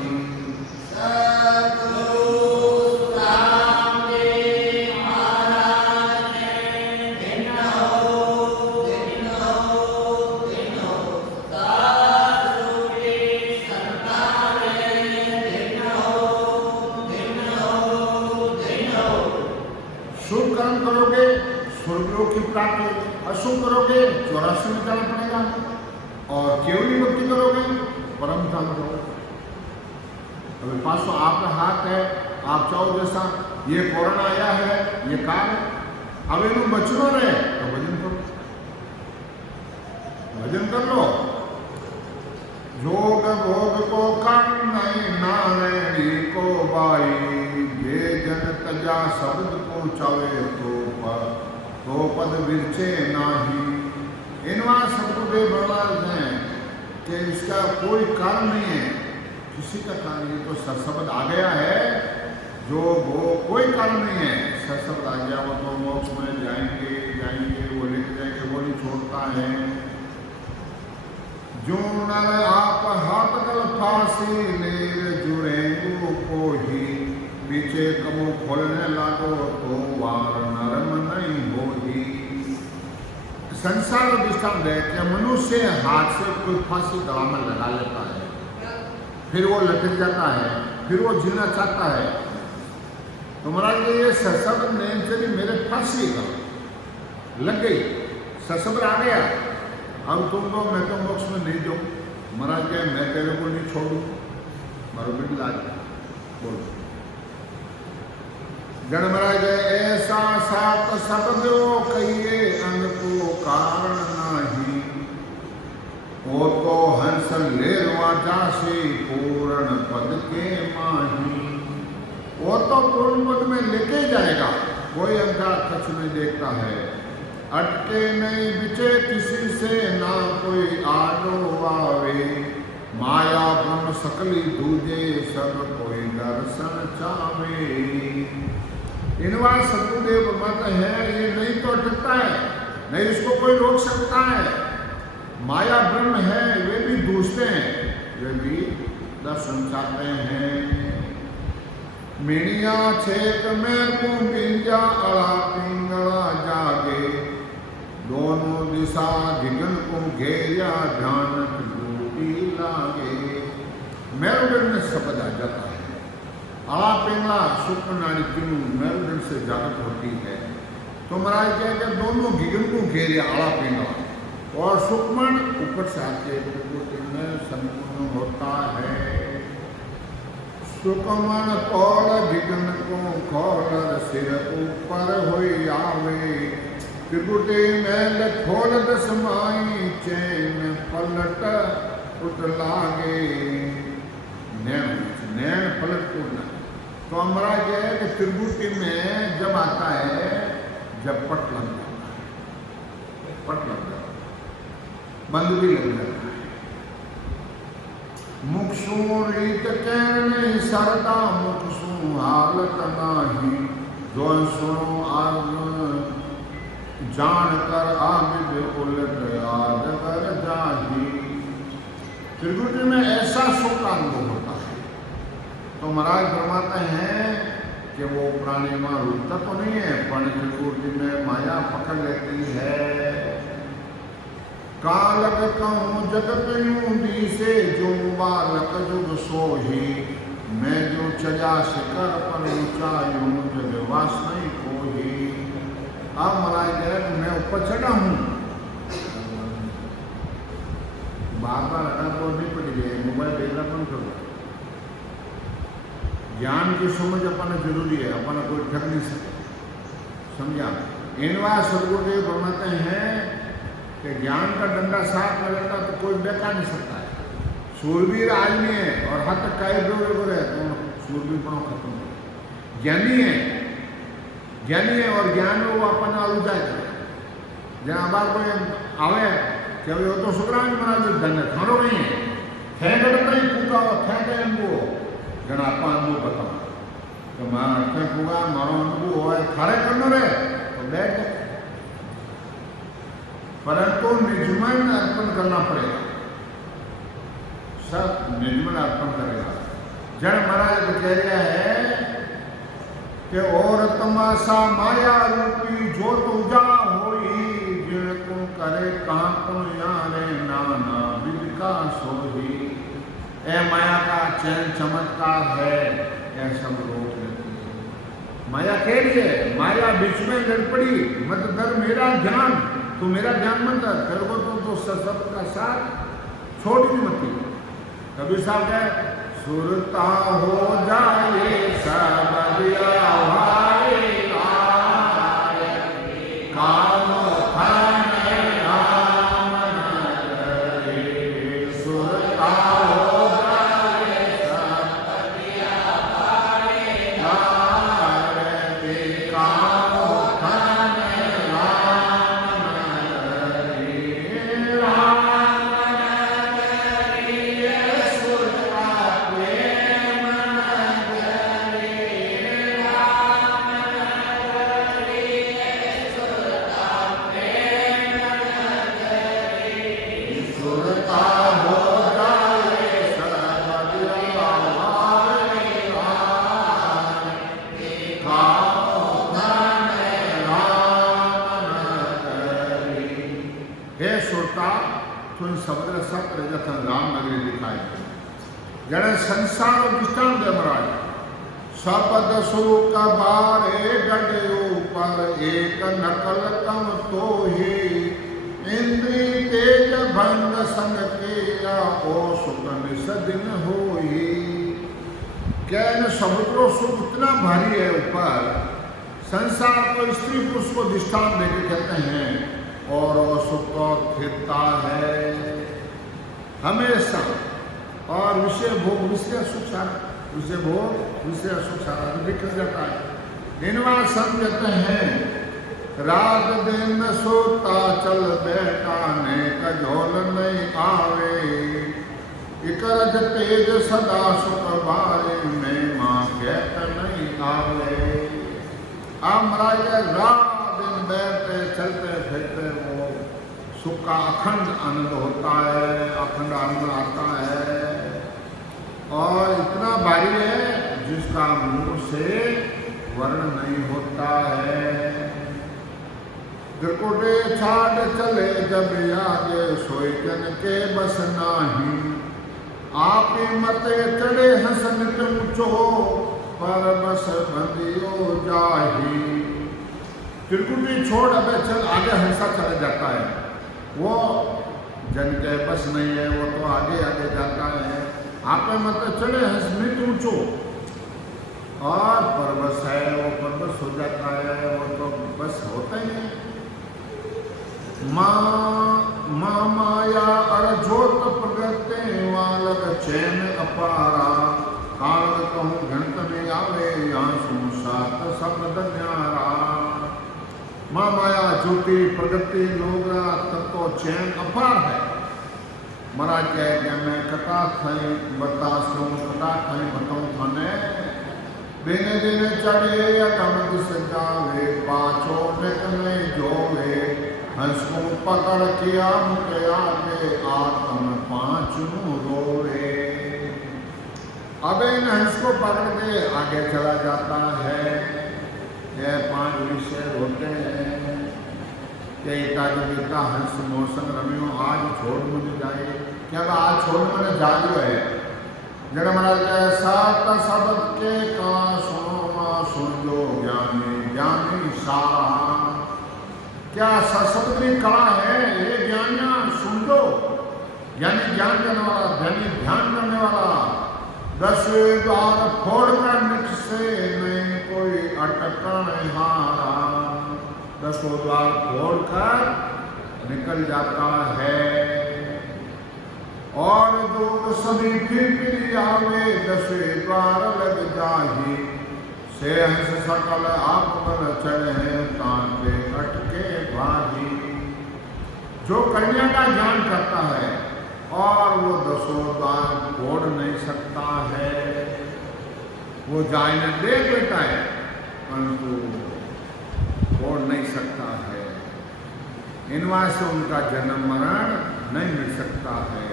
शुभ कर्म करोगे स्वर्गलोक की प्राप्ति, अशुभ करोगे 84 में जाना पड़ेगा, और केवली भक्ति करोगे परम धाम करोगे। अभी 500 आपका हाथ है, आप चाहो जैसा ये कोरोना आया है ये काल, अब इन बचनो रहे तो भजन करो, भजन कर लो। जोग भोग को कर नहीं नारायणी को बाई, ये जन तजा शब्द पहुँचावे तो पद विरचे नाही। इनवा सतगुरुदेव महाराज हैं कि इसका कोई कारण नहीं है, किसी का कारण नहीं, तो सत्शब्द आ गया है जो वो कोई कारण नहीं है। सत्शब्द आ गया वो तो मोक्ष में जाएंगे जाएंगे, वो लेके जाएंगे, वो नहीं छोड़ता है। जो नर आप हाथ गल फांसी ले जुड़ेंगो को ही, पीछे कमो खोलने लागो तो वार नरम नहीं होगी। संसार दृष्टांत है कि मनुष्य हाथ से कोई फांसी गला में लगा लेता है, फिर वो लटक जाता है, फिर वो जीना चाहता है। तो महाराज ये सशब्द नेम से भी मेरे फांसी लग गई, सशब्द आ गया, अब तुम तो मैं तो मोक्ष में नहीं जाऊँ। महाराज कहे मैं तेरे को नहीं छोड़ू, मारो बिल्कुल आज बोलो। जन महाराज ऐसा सात शब्दो कहिए अंग को कारण नाही, वो तो हंस लेरवा जासे पूर्ण पद के माही। वो तो पूर्ण पद में लेके जाएगा, कोई अंका कछ नहीं देखता है। अटके नहीं बिचे किसी से ना कोई आडो आवे, माया ब्रह्म सकली दूजे सब कोई दर्शन चावे। इनवा सतगुरुदेव मत है, ये नहीं तो अटकता है, नहीं इसको कोई रोक सकता है। माया ब्रह्म है, वे भी दूसरे हैं, वे भी दर्शन चाहते हैं। मिणिया छेक में कुंजा अड़ा पिंगला जागे, दोनों दिशा दिगन को घेरिया ध्यान डूबी लागे। मेरुदंड में शब्द आ जाता है। अड़ा पिंगला सूक्ष्म नाड़ी तीनों मेरुदंड से जागृत होती है। तो महाराज कहते हैं दोनों गिगन को घेरिया अड़ा पिंगला, और सूक्ष्म ऊपर से आके में संपूर्ण होता है। सुकमन कौल गिगन को खोल सिर ऊपर होई आवे, त्रिकुटी मैल खोल दस माई चैन पलट उठ लागे। नैन पलट उठना। तो हमारा क्या है कि त्रिकुटी में जब आता है, जब पट लग जाता है, पट लग जाता है, बंद भी लग जाता है। मुखसू रीत कहने सरदा मुखसू हालत नाही, जो सुनो आग जान कर आबिद उलट याद कर जाही। त्रिकुटी में ऐसा सुख का अनुभव होता है। तो महाराज फरमाते हैं कि वो प्राणी मां रुकता तो नहीं है, पर त्रिकुटी में माया पकड़ लेती है। कालक कहूँ जगत यूं से जो बालक जुग सोही, मैं जो चला शिकर पर ऊंचा यूं जगवास नहीं कोही। अब महाराज कह मैं ऊपर चढ़ा हूँ, बार बार अगर तो नहीं पड़ी गई, मोबाइल देखना कौन करो। ज्ञान की समझ अपना जरूरी है, अपना कोई ठग नहीं सकता, समझा। इनवा सदगुरुदेव फरमाते हैं कि ज्ञान का डंडा साथ में रहता तो कोई बेकार नहीं सकता है। सूरवीर आदमी है और हाथ तक काई डोरे को रहे तो सूरवीर पणो खत्म हो। ज्ञानी है और ज्ञान में वो अपन आलू जाए। जहाँ बार कोई आवे कि वो तो सुग्राम महाराज धन्य थारो नहीं है, थे नहीं पूका थे अनुभव जन आप अनुभव बताओ तो मैं अर्थ पूगा मारो अनुभव हो थारे करना रहे तो बैठ जाए। परंतु निजमन अर्पण करना पड़ेगा, सब निजमन अर्पण करेगा। जन महाराज कह रहा है कि और तमाशा माया रूपी जो तुझा होई, जिनको करे कहाँ को यारे नाना विद का सोही। ए माया का चैन चमत्कार है, यह सब रोक लेती है। माया कह रही है, माया बीच में लड़ पड़ी, मत कर मेरा ध्यान, तो मेरा ध्यान मत कर, तेरे को तो सब का साथ छोड़ भी मत। कबीर साहब है सुरता हो जाए सब काम सुरता हो जाए समुद्र सत जथन राम नगरी दिखाई जड़े संसार दृष्टांत है महाराज। शपथ सुख बारे गडयो पर एक नकल कम तो ही, इंद्री तेज भंग संग के ओ सुख निसदिन हो ही। क्या इन समुद्रो सुख इतना भारी है ऊपर संसार को स्त्री पुरुष को दृष्टांत देकर कहते हैं और वो सुख फिरता है हमेशा और विषय भोग विषय सुख सारा विषय भोग विषय सुख सारा निकल जाता है। इनवा समझते हैं रात दिन सोता चल बैठा ने कझोल नहीं आवे इकरज तेज सदा सुख बारे में माँ कहत नहीं आवे। आप महाराज रात दिन बैठते चलते फिरते वो सुख का अखंड आनंद होता है, अखंड आनंद आता है और इतना भारी है जिसका मुंह से वर्ण नहीं होता है। त्रिकुटे छाड़ चले जब आगे सोई जन के बस नाही आप मते चढ़े हसन ऊंचो पर बस बंदियो जाही। त्रिकुटी छोड़ अब चल आगे हंसा चला जाता है, वो जन के बस नहीं है, वो तो आगे आगे जाता है। आप मत चढ़े हंस ऊंचो और परबस है, वो परबस हो जाता है, वो तो बस होता ही है। माँ माया अरझोत प्रगटे वालक चैन अपारा काल कहूँ घंट में आवे यहाँ सात शब्द न्यारा। माँ माया ज्योति प्रगति लोगरा तब तो चैन अपार है। महाराज कह गया मैं कथा खाई बताऊँ कथा खाई बताऊँ थाने देने देने चढ़े अगम सजावे पाछो निकले जोवे हंस को पकड़ किया मुझे आगे आत्म पांच रोवे। अब इन हंस को पकड़ के आगे चला जाता है। यह पांच विषय होते हैं कि गीता हंस मौसम रमियो आज छोड़ मुझे जाए क्या आज छोड़ मैंने जालियो है जगह महाराज सात शब्द के का सुन जो ज्ञानी ज्ञानी सारा। क्या शब्द की कला है ये ज्ञानिया सुन दो, ज्ञानी ज्ञान करने वाला ज्ञानी ध्यान करने वाला। 10 द्वार फोड़ कर निक से नहीं कोई अटकन हारा। 10 द्वार फोड़ कर निकल जाता है और दूर सभी फिर आवे 10 द्वार लग जाही से हंस सकल आप पर चढ़े तांके अटके भागी। जो कन्या का ज्ञान करता है और वो 10 द्वार फोड़ नहीं सकता है, वो जाने देख लेता है परंतु फोड़ नहीं सकता है। इनवा से उनका जन्म मरण नहीं मिल सकता है।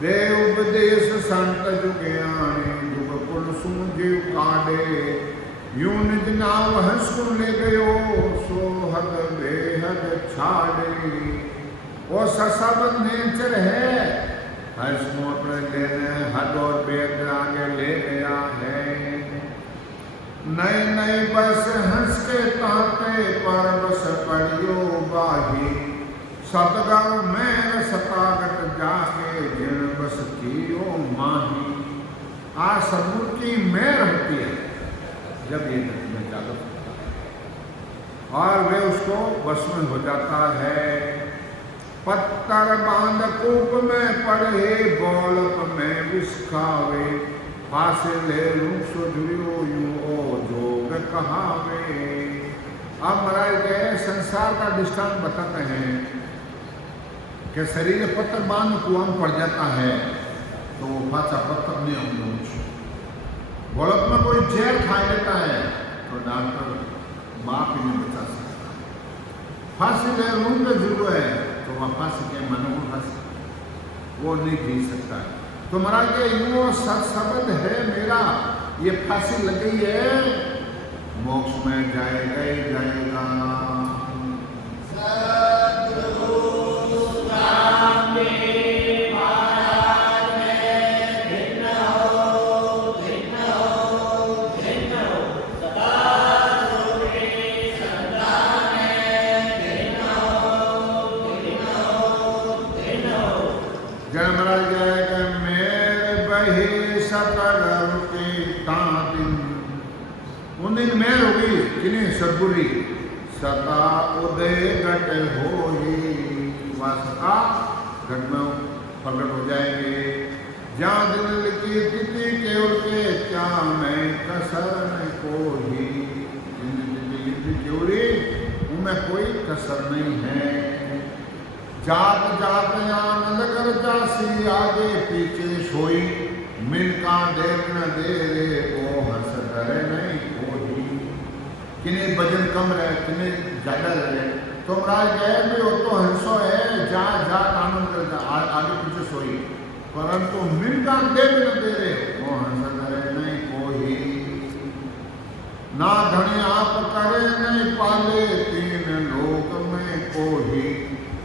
देव उपदेश संत जुज्ञानी जुग कुल सुन जीव काढ़े यूं निज नाव हंस को ले गयो सो हद बेहद छाड़े। वो सब नेचर है हंस मोटर लेने हद और बेहद आगे ले गया है। नई नई बस हंस के ताते पर बस पड़ियो बाही सतगढ़ में सतागट जाके जिन बस कियो माही। आज सदगुरु की मेहर होती है जब ये में जागृत होता है और वे उसको बस में हो जाता है। पत्थर बांध कूप में पड़े बौलप में विस्खावे फांसे ले रूप सो जुड़ियो यूं ओ जोग कहावे। अब महाराज गए संसार का दृष्टांत बताते हैं कि शरीर पत्थर बांध कुआं में पड़ जाता है तो वो फांसा पत्थर नहीं होंगे। गोलक में कोई जहर खा लेता है तो डॉक्टर बाप ही नहीं बचा सकता। फांसी ले रूम में जुड़ो है तो वह फांसी के मनो को फांसी वो नहीं जी सकता। तो महाराज ये यूं शब्द है मेरा ये फांसी लग गई है मोक्ष में जाएगा ही जाएगा। उन्हें मेल हो गई किन्हें सदगुरी सता उदय घट हो ही, वह सता घट में प्रकट हो जाएंगे। जहाँ दिल की तिथि केवल के क्या मैं कसर को ही, केवली उनमें कोई कसर नहीं है। जात जात आनंद कर जासी आगे पीछे सोई, मिलका देर न दे रे वो हंस करे नहीं कोई। किन्हें भजन कम रहे किन्हें ज्यादा रहे, तो महाराज गए भी हो तो हंसो है, जात जात आनंद कर आगे पीछे सोई, परंतु मिलका देर न दे रे वो हंस करे नहीं कोई। ना धनी आप करे नहीं पाले तीन लोक में कोई,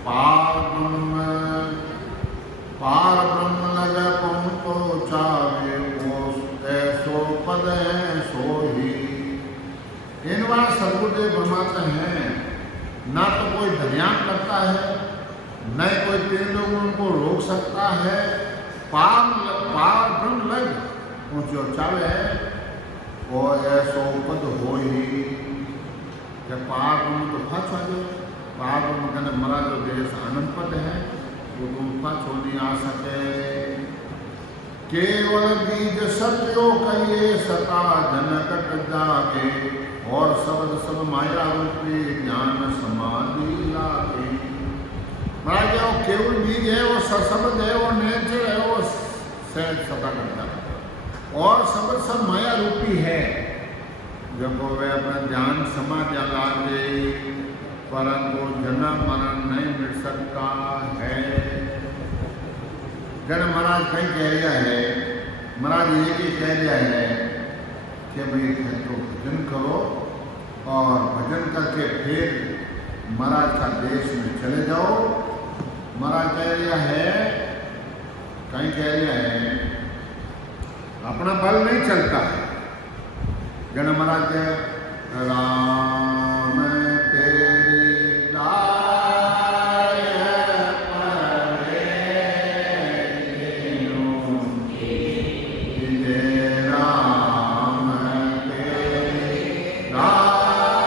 पार ब्रह्म लगे पहुँचो चावे वो ऐसो पद है सो ही। इन बार सदगुरुदेव फरमाते हैं, ना तो कोई धन्यान करता है, न कोई तीन लोग उनको रोक सकता है। पार ब्रह्म लग पहुँचो चावे और ऐसो पद हो ही। जब पार ब्रह्म तो फंस आ जाए, पार ब्रह्म कहने मरा जो देश आनंद पद है वो तुम फंस हो नहीं आ सके। केवल बीज सत्यो कहिए सता जनकट जाके, और शब्द सब माया रूपी ज्ञान समाधि लागे। महाराज वो केवल बीज है, वो शब्द है, वो नेचर है, वो सहज सता करता है, और शब्द सब माया रूपी है। जब वे अपना ध्यान समाधि लागे, परंतु जन्म मरण नहीं मिल सकता है। जन महाराज कहीं कह दिया है, महाराज ये भी कह दिया है कि भाई तो भजन करो और भजन करके फिर महाराज का देश में चले जाओ। महाराज कह दिया है, कहीं कह दिया है अपना बल नहीं चलता है। जन महाराज के राम तेरी दाय परे जय राम तेरी दाय परे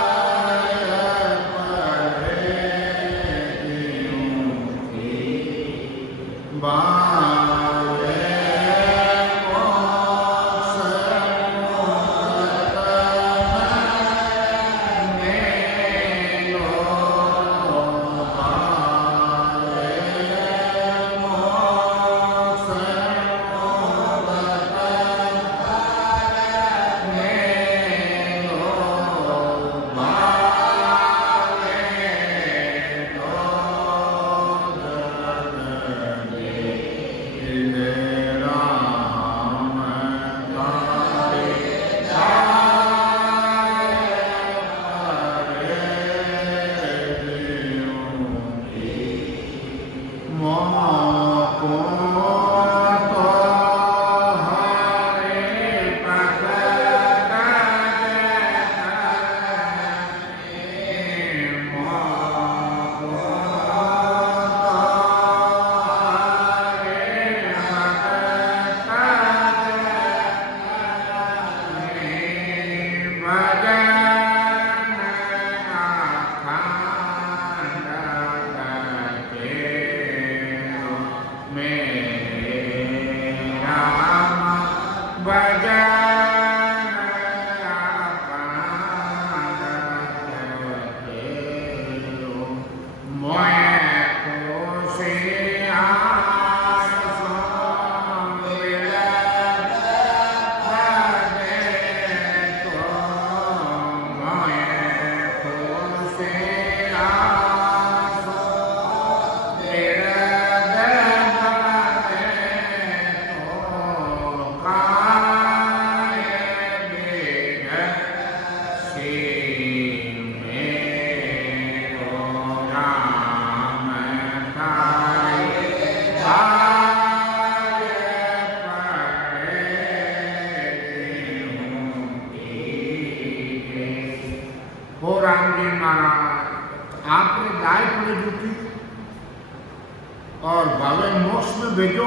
और भावे मोक्ष में भेजो,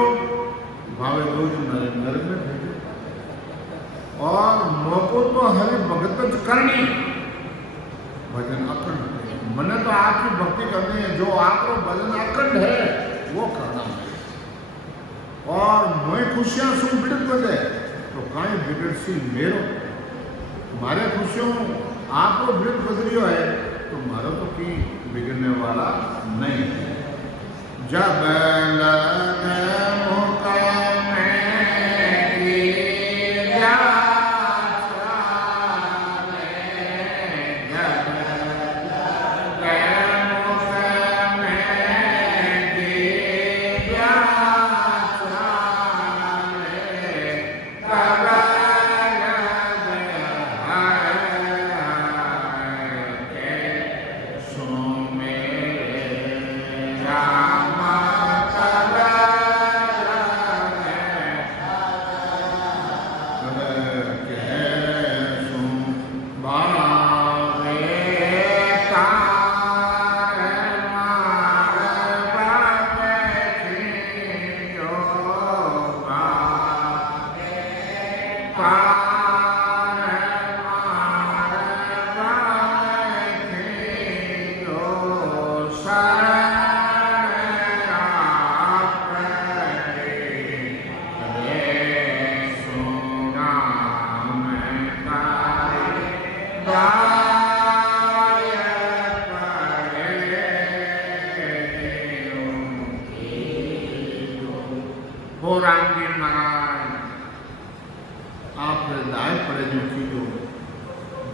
भावे रोज नरक में भेजो। और मोको तो हरि भगत ज करनी भजन अखंड मैंने तो आपकी भक्ति करनी है जो आपको भजन अखंड है वो करना है और मैं खुशियां शू बिगड़ बजे तो कहीं बिगड़ सी मेरो मारे खुशियों आपको बिगड़ बदलियो है तो मारो तो की बिगड़ने वाला नहीं है जब लगे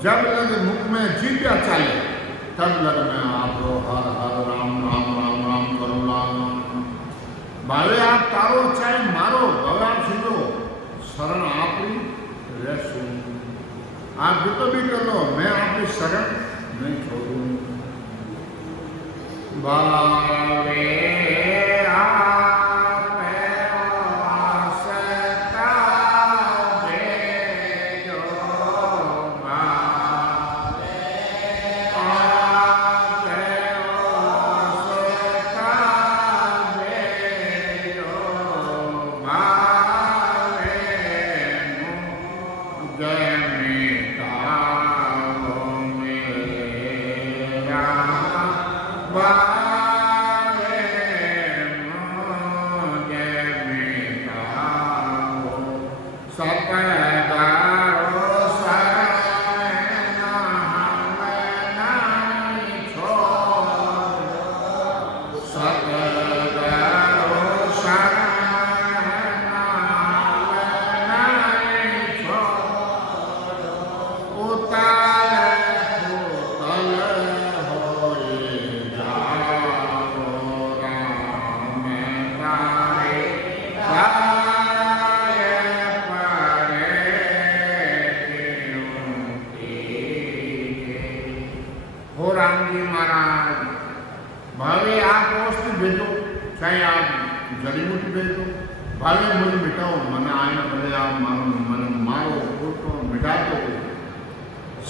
जब लग मुख में जीव्या चाले तब लग में आप हर हर राम राम राम राम करो राम भावे आप तारो चाहे मारो भगवान सुनो शरण आपकी रहसू आप भी कर लो मैं आपकी शरण नहीं छोड़ू भावे भावे आप वस्तु भेजो चाहे आप जड़ी बूटी भेजो भावे मुझे मिटाओ मन आए भले आप मारो मन मारो फूटो मिटा दो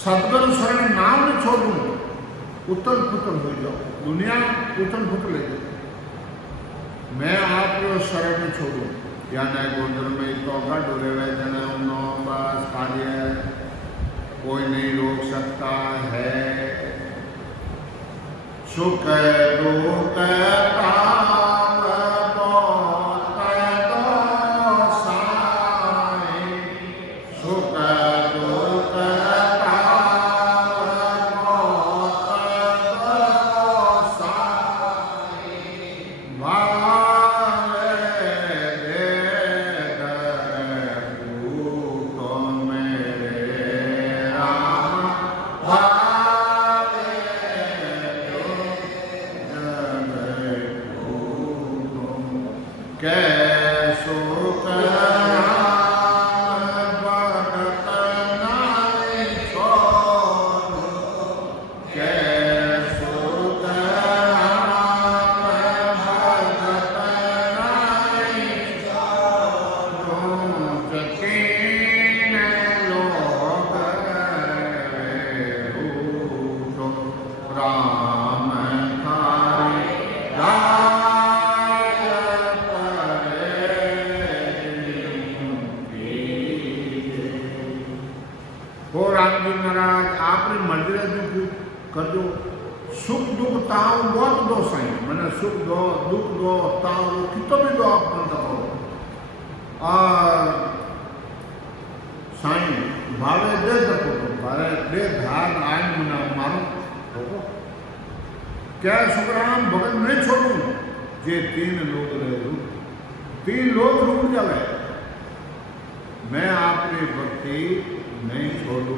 सदगुरु शरण नाम ने छोड़ू उतल पुतल हो जाओ दुनिया उतल पुतल ले जाओ मैं आपको शरण में छोड़ू या न गोदर में तो का डोरे हुए जने उनो बस कार्य कोई नहीं रोक सकता है सुख दुख ताप बहुत साई सुख दुख ताप बहुत साई भावे दे तू मेरे राम भावे हो राम जी महाराज आपने मंदिर दुख कर दो सुख दुख ताव बहुत दो साईं मैंने सुख दो दुख दो ताव कितो भी दो आप बंद करो और साईं भावे दे दको तो भावे दे धार आयन मना मारो क्या सुखराम भगत नहीं छोड़ू जे तीन लोग रहे तीन लोग रुक जावे मैं आपकी भक्ति नहीं छोड़ू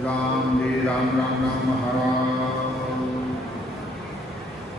राम जी राम राम राम महाराज